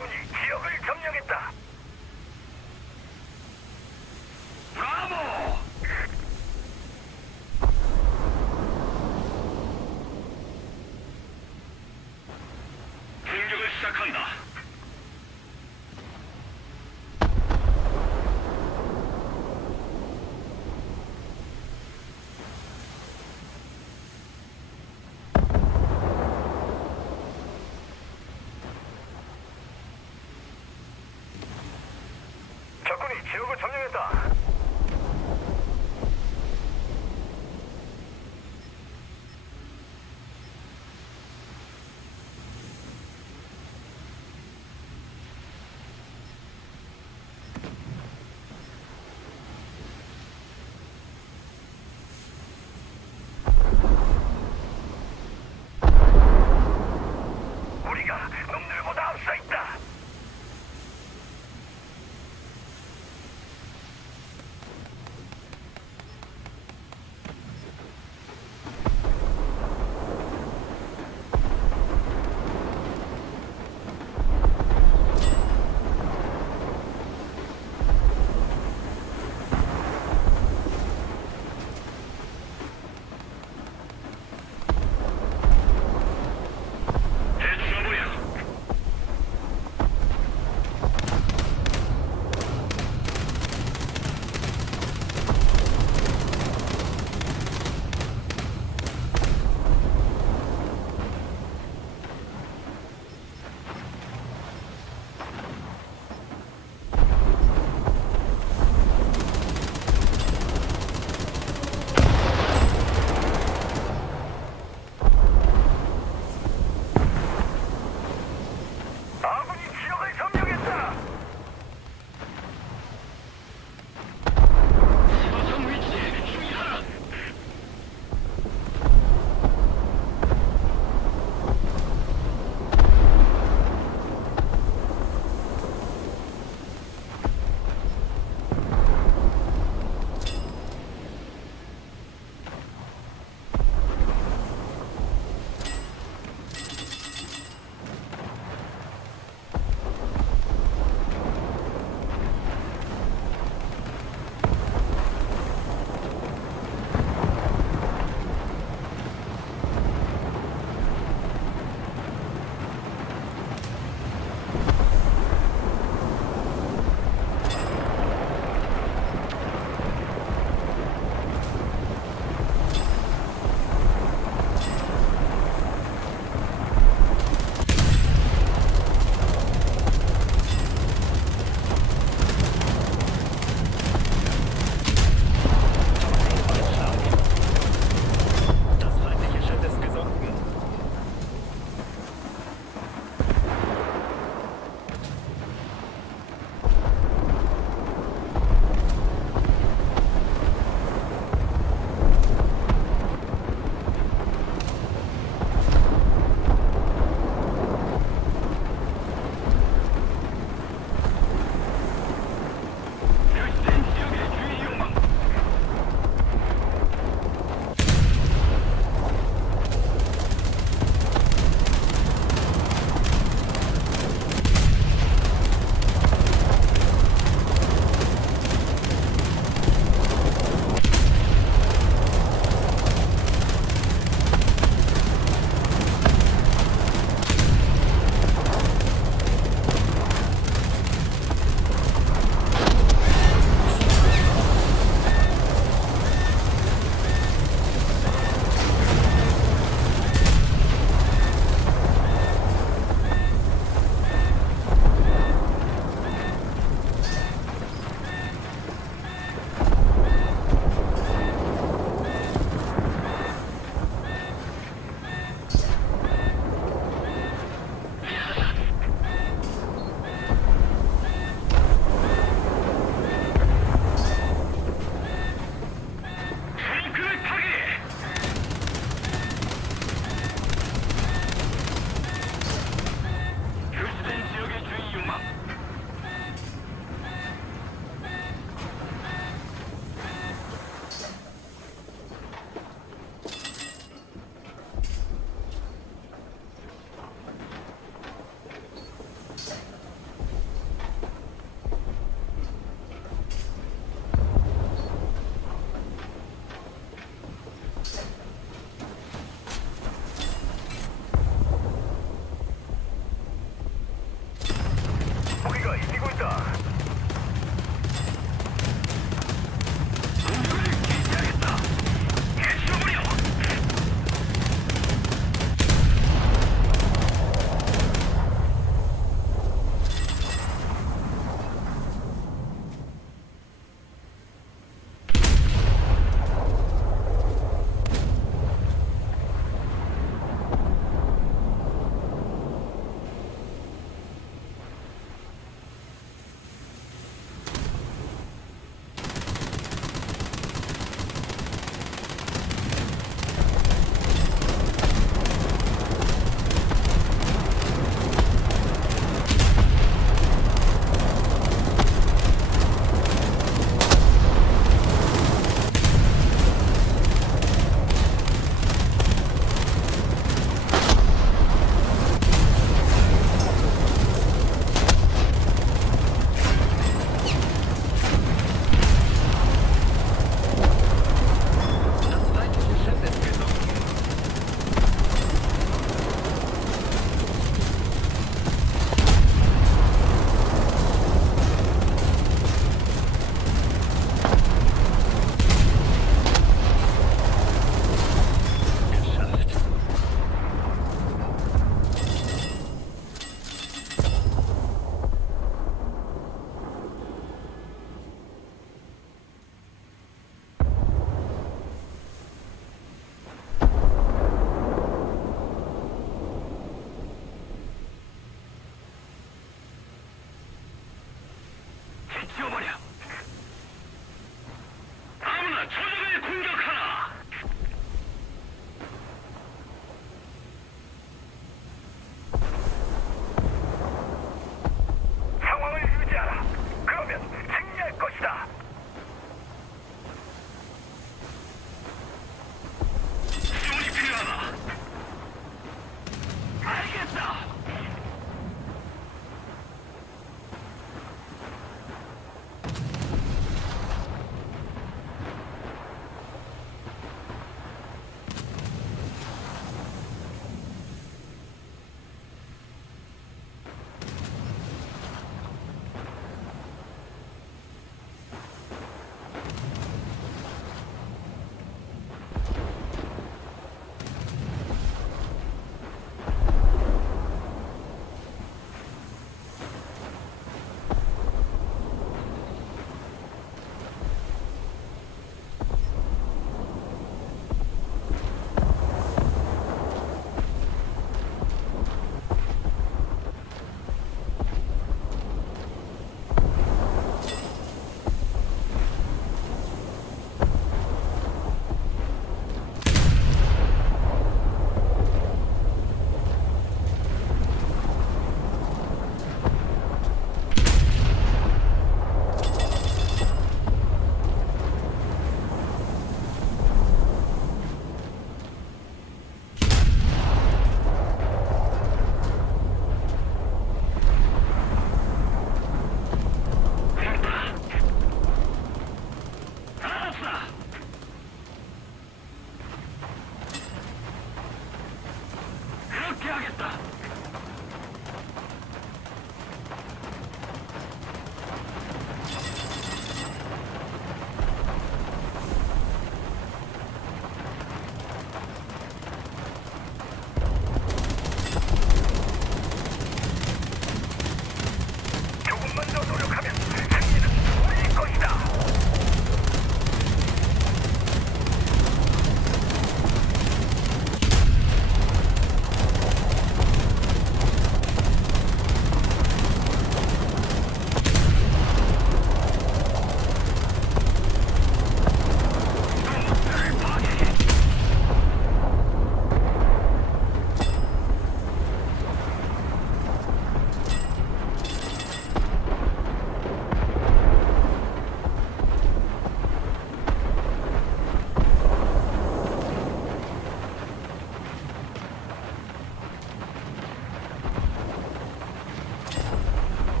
아군이 지역을 점령했다. 브라보! 공격을 시작한다. 적군이 지역을 점령했다.